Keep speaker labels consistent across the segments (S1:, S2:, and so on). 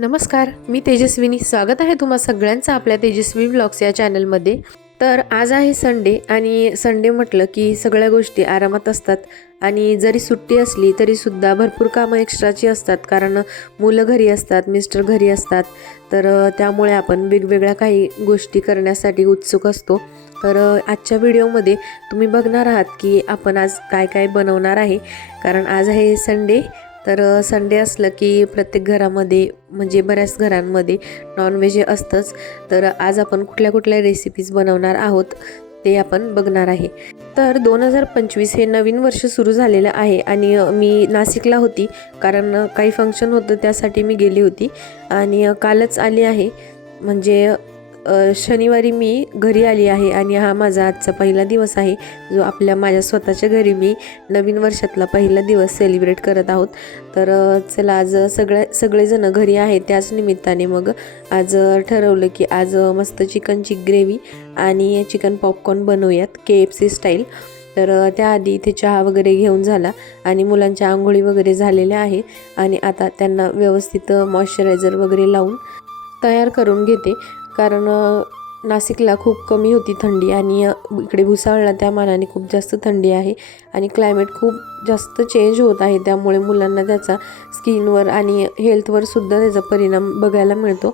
S1: नमस्कार मी तेजस्विनी. स्वागत आहे तुम्हा सगळ्यांचं आपल्या तेजस्वी ब्लॉग्स या चॅनलमध्ये. तर आज आहे संडे आणि संडे म्हटलं की सगळ्या गोष्टी आरामात असतात आणि जरी सुट्टी असली तरीसुद्धा भरपूर कामं एक्स्ट्राची असतात कारण मुलं घरी असतात मिस्टर घरी असतात. तर त्यामुळे आपण वेगवेगळ्या काही गोष्टी करण्यासाठी उत्सुक असतो. तर आजच्या व्हिडिओमध्ये तुम्ही बघणार आहात की आपण आज काय काय बनवणार आहे. कारण आज आहे संडे तर संडे असलं की प्रत्येक घरामध्ये म्हणजे बऱ्याच घरांमध्ये नॉनव्हेज असतंच. तर आज आपण कुठल्या कुठल्या रेसिपीज बनवणार आहोत ते आपण बघणार आहे. तर दोन हजार पंचवीस हे नवीन वर्ष सुरू झालेलं आहे आणि मी नाशिकला होती. कारण काही फंक्शन होतं त्यासाठी मी गेली होती. आणि कालच आली आहे. म्हणजे शनिवारी मी घरी आली आहे आणि हा माझा आजचा पहिला दिवस आहे. जो आपल्या माझ्या स्वतःच्या घरी मी नवीन वर्षातला पहिला दिवस सेलिब्रेट करत आहोत. तर चला आज सगळ्या सगळेजण घरी आहेत. त्याच निमित्ताने मग आज ठरवलं की आज मस्त चिकनची ग्रेव्ही आणि चिकन पॉपकॉर्न बनवूयात के एफ सी स्टाईल तर त्याआधी इथे चहा वगैरे घेऊन झाला आणि मुलांच्या आंघोळी वगैरे झालेल्या आहे आणि आता त्यांना व्यवस्थित मॉइश्चरायझर वगैरे लावून तयार करून घेते. कारण अ, नाशिकला खूप कमी होती थंडी आणि इकडे भुसावळला त्या मानाने खूप जास्त थंडी आहे आणि क्लायमेट खूप जास्त चेंज होत आहे. त्यामुळे मुलांना त्याचा स्किनवर आणि हेल्थवर सुद्धा त्याचा परिणाम बघायला मिळतो.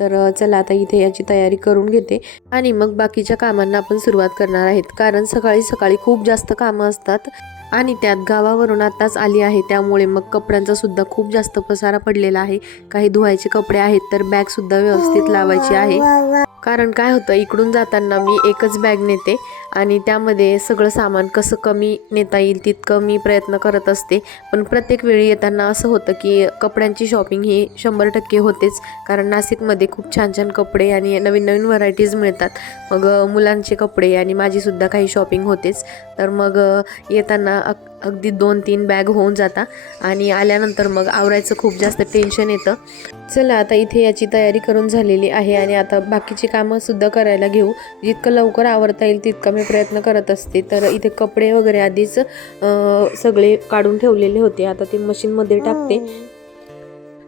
S1: तर चला आता इथे याची तयारी करून घेते आणि मग बाकीच्या कामांना आपण सुरुवात करणार आहेत. कारण सकाळी सकाळी खूप जास्त कामं असतात आणि त्यात गावावरून आत्ताच आली आहे. त्यामुळे मग कपड्यांचा सुद्धा खूप जास्त पसारा पडलेला आहे. काही धुवायचे कपडे आहेत तर बॅगसुद्धा व्यवस्थित लावायची आहे. कारण काय होतं इकडून जाताना मी एकच बॅग नेते आणि त्यामध्ये सगळं सामान कसं कमी नेता येईल तितकं मी प्रयत्न करत असते. पण प्रत्येक वेळी येताना असं होतं की कपड्यांची शॉपिंग ही शंभर टक्के होतेच. कारण नाशिकमध्ये खूप छान छान कपडे आणि नवीन नवीन व्हरायटीज मिळतात. मग मुलांचे कपडे आणि माझीसुद्धा काही शॉपिंग होतेच. तर मग येताना अगदी दोन तीन बॅग होऊन जाता आणि आल्यानंतर मग आवरायचं खूप जास्त टेन्शन येतं. चला आता इथे याची तयारी करून झालेली आहे आणि आता बाकीची कामंसुद्धा करायला घेऊ. जितकं लवकर आवरता येईल तितका मी प्रयत्न करत असते. तर इथे कपडे वगैरे आधीच सगळे काढून ठेवलेले होते. आता ते मशीनमध्ये टाकते.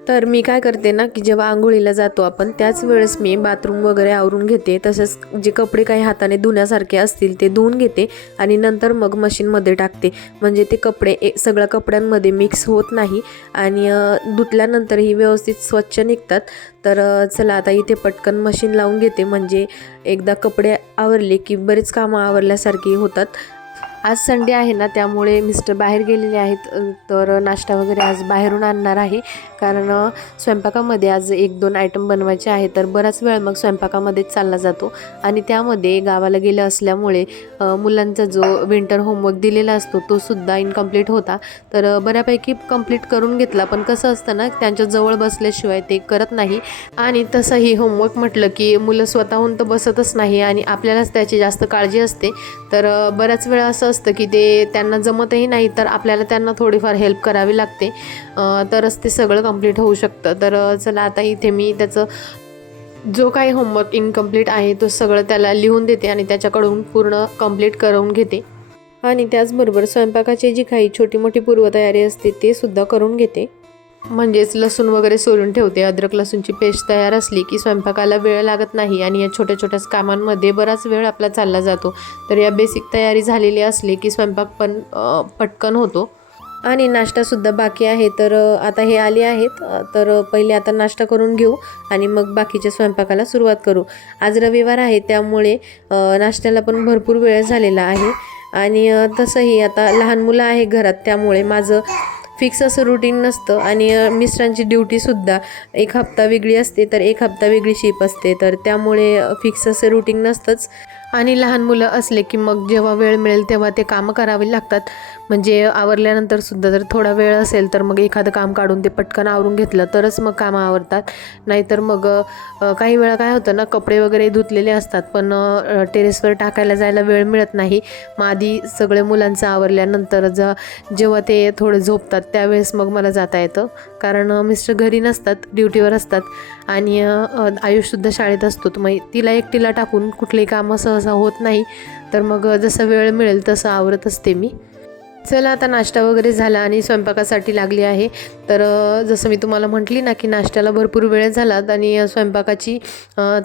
S1: तर मी काय करते ना की जेव्हा आंघोळीला जातो आपण त्याच वेळेस मी बाथरूम वगैरे आवरून घेते. तसेच जे कपडे काही हाताने धुण्यासारखे असतील ते धुवून घेते आणि नंतर मग मशीनमध्ये टाकते. म्हणजे ते कपडे ए सगळ्या कपड्यांमध्ये मिक्स होत नाही आणि धुतल्यानंतरही व्यवस्थित स्वच्छ निघतात. तर चला आता इथे पटकन मशीन लावून घेते. म्हणजे एकदा कपडे आवरले की बरेच कामं आवरल्यासारखी होतात. आज संडे आहे ना त्यामुळे मिस्टर बाहेर गेलेले आहेत. तर नाश्ता वगैरे आज बाहेरून आणणार आहे. कारण स्वयंपाकामध्ये आज एक दोन आयटम बनवायचे आहे तर बराच वेळ मग स्वयंपाकामध्येच चालला जातो. आणि त्यामध्ये गावाला गेलं असल्यामुळे मुलांचा जो विंटर होमवर्क दिलेला असतो तो सुद्धा इनकम्प्लीट होता. तर बऱ्यापैकी कंप्लीट करून घेतला पण कसं असतं ना त्यांच्या जवळ बसल्याशिवाय ते करत नाही. आणि तसंही होमवर्क म्हटलं की मुलं स्वतःहून तर बसतच नाही आणि आपल्यालाच त्याची जास्त काळजी असते. तर बऱ्याच वेळा असं असतं की ते त्यांना जमतही नाही तर आपल्याला त्यांना थोडीफार हेल्प करावी लागते. तरच ते सगळं कंप्लीट होऊ शकतं. तर चला आता इथे मी त्याचं जो काही होमवर्क इनकम्प्लीट आहे तो सगळं त्याला लिहून देते आणि त्याच्याकडून पूर्ण कंप्लीट करून घेते. आणि त्याचबरोबर स्वयंपाकाची जी काही छोटी मोठी पूर्वतयारी असते ते सुद्धा करून घेते. म्हणजेच लसूण वगैरे सोलून ठेवते. अद्रक लसूणची पेस्ट तयार असली की स्वयंपाकाला वेळ लागत नाही आणि या छोट्या छोट्या कामांमध्ये बराच वेळ आपला चालला जातो. तर या बेसिक तयारी झालेली असली की स्वयंपाक पण पटकन होतो. आणि नाश्तासुद्धा बाकी आहे. तर आता हे आले आहेत. तर पहिले आता नाश्ता करून घेऊ आणि मग बाकीच्या स्वयंपाकाला सुरुवात करू. आज रविवार आहे त्यामुळे नाश्त्याला पण भरपूर वेळ झालेला आहे. आणि तसंही आता लहान मुलं आहे घरात त्यामुळे माझं फिक्स असं रुटीन नसतं. आणि मिस्टरांची ड्युटीसुद्धा एक हप्ता वेगळी असते तर एक हप्ता वेगळी शिप असते. तर त्यामुळे फिक्स असं रुटीन नसतंच. आणि लहान मुलं असले की मग जेव्हा वेळ मिळेल तेव्हा ते कामं करावी लागतात. म्हणजे आवरल्यानंतर सुद्धा जर थोडा वेळ असेल तर मग एखादं काम काढून ते पटकन आवरून घेतलं तरच मग कामं आवरतात. नाहीतर मग काही वेळा काय होतं ना कपडे वगैरे धुतलेले असतात पण टेरेसवर टाकायला जायला वेळ मिळत नाही. मग आधी सगळे मुलांचं आवरल्यानंतर ज जेव्हा ते थोडे झोपतात त्यावेळेस मग मला जाता येतं. कारण मिस्टर घरी नसतात ड्युटीवर असतात आणि आयुषसुद्धा शाळेत असतो मग तिला एकटीला टाकून कुठलेही कामं सहसा होत नाही. तर मग जसं वेळ मिळेल तसं आवरत असते मी. चला आता नाश्ता वगैरे झाला आणि स्वयंपाकासाठी लागली आहे. तर जसं मी तुम्हाला म्हटली ना की नाश्त्याला भरपूर वेळ झाला आणि स्वयंपाकाची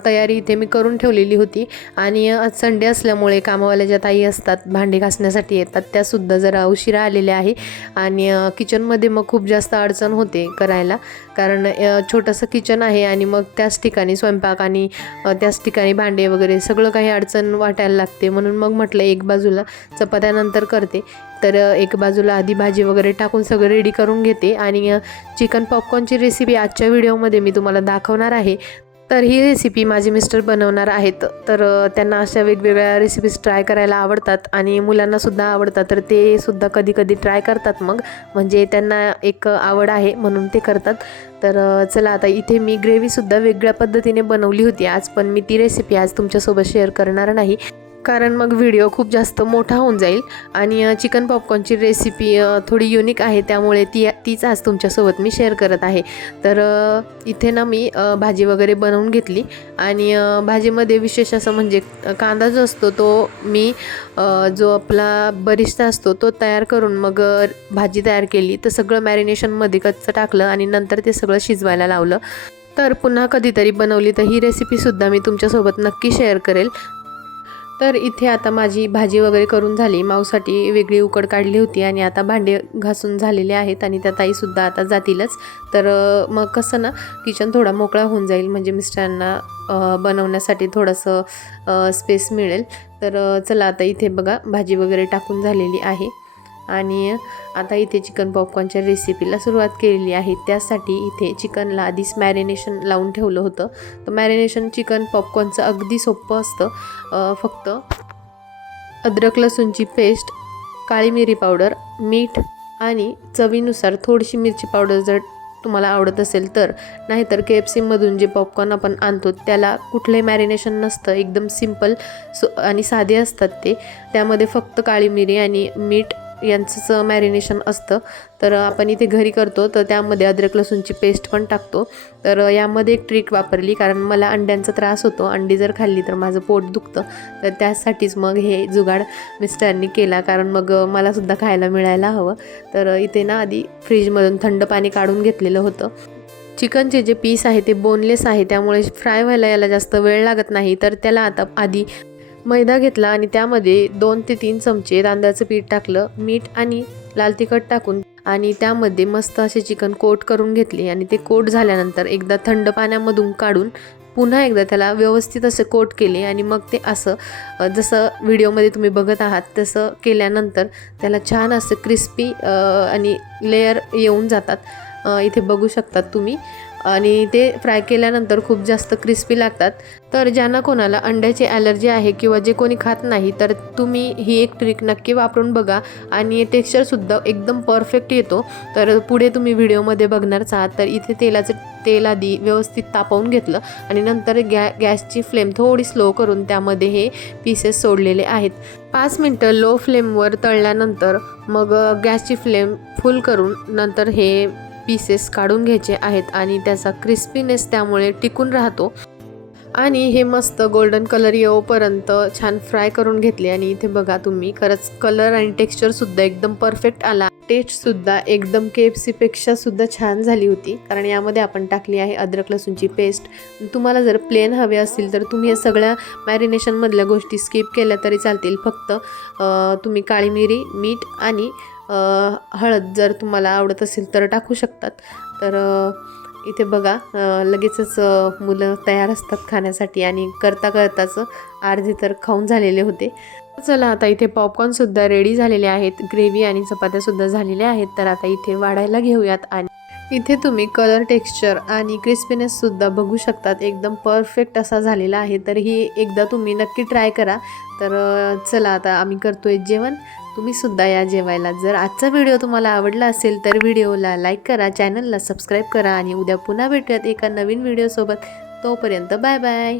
S1: तयारी इथे मी करून ठेवलेली होती. आणि आज संडे असल्यामुळे कामावाल्या ज्या ताई असतात भांडी घासण्यासाठी येतात त्यासुद्धा जरा उशिरा आलेल्या आहे. आणि किचनमध्ये मग खूप जास्त अडचण होते करायला. कारण छोटंसं किचन आहे आणि मग त्याच ठिकाणी स्वयंपाक आणि त्याच ठिकाणी भांडे वगैरे सगळं काही अडचण वाटायला लागते. म्हणून मग म्हटलं एक बाजूला चपात्यानंतर करते. तर एक बाजूला आधी भाजी वगैरे टाकून सगळं रेडी करून घेते. आणि चिकन पॉपकॉर्नची रेसिपी आजच्या व्हिडिओमध्ये मी तुम्हाला दाखवणार आहे. तर ही रेसिपी माझे मिस्टर बनवणार आहेत. तर त्यांना अशा वेगवेगळ्या रेसिपीज ट्राय करायला आवडतात आणि मुलांनासुद्धा आवडतात. तर ते सुद्धा कधी कधी ट्राय करतात मग. म्हणजे त्यांना एक आवड आहे म्हणून ते करतात. तर चला आता इथे मी ग्रेव्हीसुद्धा वेगळ्या पद्धतीने बनवली होती. आज पण मी ती रेसिपी आज तुमच्यासोबत शेअर करणार नाही. कारण मग व्हिडिओ खूप जास्त मोठा होऊन जाईल. आणि चिकन पॉपकॉर्नची रेसिपी थोडी युनिक आहे त्यामुळे ती तीच आज तुमच्यासोबत मी शेअर करत आहे. तर इथे ना मी भाजी वगैरे बनवून घेतली. आणि भाजीमध्ये विशेष असं म्हणजे कांदा जो असतो तो मी जो आपला बरिस्ता असतो तो तयार करून मग भाजी तयार केली. तर सगळं मॅरिनेशनमध्ये कच्चं टाकलं आणि नंतर ते सगळं शिजवायला लावलं. तर पुन्हा कधीतरी बनवली तर ही रेसिपीसुद्धा मी तुमच्यासोबत नक्की शेअर करेल. तर इथे आता माझी भाजी वगैरे करून झाली. माऊसाठी वेगळी उकड काढली होती आणि आता भांडे घासून झालेले आहेत आणि त्या ताईसुद्धा आता जातीलच. तर मग कसं ना किचन थोडा मोकळा होऊन जाईल. म्हणजे मिस्टरांना बनवण्यासाठी थोडंसं स्पेस मिळेल. तर चला आता इथे बघा भाजी वगैरे टाकून झालेली आहे. आणि आता इथे चिकन पॉपकॉर्नच्या रेसिपीला सुरुवात केलेली आहे. त्यासाठी इथे चिकनला आधीच मॅरिनेशन लावून ठेवलं होतं. तर मॅरिनेशन चिकन पॉपकॉर्नचं अगदी सोपं असतं. फक्त अद्रक लसूणची पेस्ट काळी मिरी पावडर मीठ आणि चवीनुसार थोडीशी मिरची पावडर जर तुम्हाला आवडत असेल तर. नाहीतर के एफ सीमधून जे पॉपकॉर्न आपण आणतो त्याला कुठलंही मॅरिनेशन नसतं. एकदम सिंपल सो आणि साधे असतात ते. त्यामध्ये फक्त काळी मिरी आणि मीठ यांचंच मॅरिनेशन असतं. तर आपण इथे घरी करतो तर त्यामध्ये अद्रक लसूणची पेस्ट पण टाकतो. तर यामध्ये एक ट्रिक वापरली कारण मला अंड्यांचा त्रास होतो. अंडी जर खाल्ली तर माझं पोट दुखतं. तर त्यासाठीच मग हे जुगाड मिस्टरांनी केला कारण मग मलासुद्धा खायला मिळायला हवं. तर इथे ना आधी फ्रीजमधून थंड पाणी काढून घेतलेलं होतं. चिकनचे जे पीस आहे ते बोनलेस आहे त्यामुळे फ्राय व्हायला याला जास्त वेळ लागत नाही. तर त्याला आता आधी मैदा घेतला आणि त्यामध्ये दोन ते तीन चमचे तांदळाचं पीठ टाकलं मीठ आणि लाल तिखट टाकून आणि त्यामध्ये मस्त असे चिकन कोट करून घेतले आणि ते कोट झाल्यानंतर एकदा थंड पाण्यामधून काढून पुन्हा एकदा त्याला व्यवस्थित असे कोट केले आणि मग ते असं जसं व्हिडिओमध्ये तुम्ही बघत आहात तसं केल्यानंतर त्याला छान असं क्रिस्पी आणि लेअर येऊन जातात. इथे बघू शकतात तुम्ही. आणि ते फ्राय केल्यानंतर खूप जास्त क्रिस्पी लागतात. तर ज्यांना कोणाला अंड्याची ॲलर्जी आहे किंवा जे कोणी खात नाही तर तुम्ही ही एक ट्रिक नक्की वापरून बघा आणि टेक्स्चरसुद्धा एकदम परफेक्ट येतो. तर पुढे तुम्ही व्हिडिओमध्ये बघणारच आहात. तर इथे तेलाचं तेल आधी व्यवस्थित तापवून घेतलं आणि नंतर गॅ गॅसची फ्लेम थोडी स्लो करून त्यामध्ये हे पीसेस सोडलेले आहेत. पाच मिनटं लो फ्लेमवर तळल्यानंतर मग गॅसची फ्लेम फुल करून नंतर हे पीसेस काढून घ्यायचे आहेत आणि त्याचा क्रिस्पीनेस त्यामुळे टिकून राहतो. आणि हे मस्त गोल्डन कलर येऊपर्यंत छान फ्राय करून घेतले आणि इथे बघा तुम्ही खरंच कलर आणि टेक्स्चरसुद्धा एकदम परफेक्ट आला. टेस्टसुद्धा एकदम के एफ सीपेक्षा सुद्धा छान झाली होती. कारण यामध्ये आपण टाकली आहे अद्रक लसूणची पेस्ट तुम्हाला जर प्लेन हवे असतील तर तुम्ही या सगळ्या मॅरिनेशनमधल्या गोष्टी स्किप केल्या तरी चालतील. फक्त तुम्ही काळी मिरी मीठ आणि हळद जर तुम्हाला आवडत असेल तर टाकू शकतात. तर इथे बघा लगेचच मुलं तयार असतात खाण्यासाठी आणि करता करताच अर्धे तर खाऊन झालेले होते. चला आता इथे पॉपकॉर्नसुद्धा रेडी झालेले आहेत. ग्रेव्ही आणि चपात्यासुद्धा झालेल्या आहेत. तर आता इथे वाढायला घेऊयात आणि इथे तुम्ही कलर टेक्स्चर आणि क्रिस्पीनेससुद्धा बघू शकतात. एकदम परफेक्ट असा झालेला आहे. तर ही एकदा तुम्ही नक्की ट्राय करा. तर चला आता आम्ही करतोय जेवण. तुम्ही सुद्धा या जेवायला. जर आजचा व्हिडिओ तुम्हाला आवडला असेल तर व्हिडिओला लाईक करा चॅनलला सबस्क्राईब करा आणि उद्या पुन्हा भेटूयात एका नवीन व्हिडिओसोबत. तोपर्यंत बाय बाय.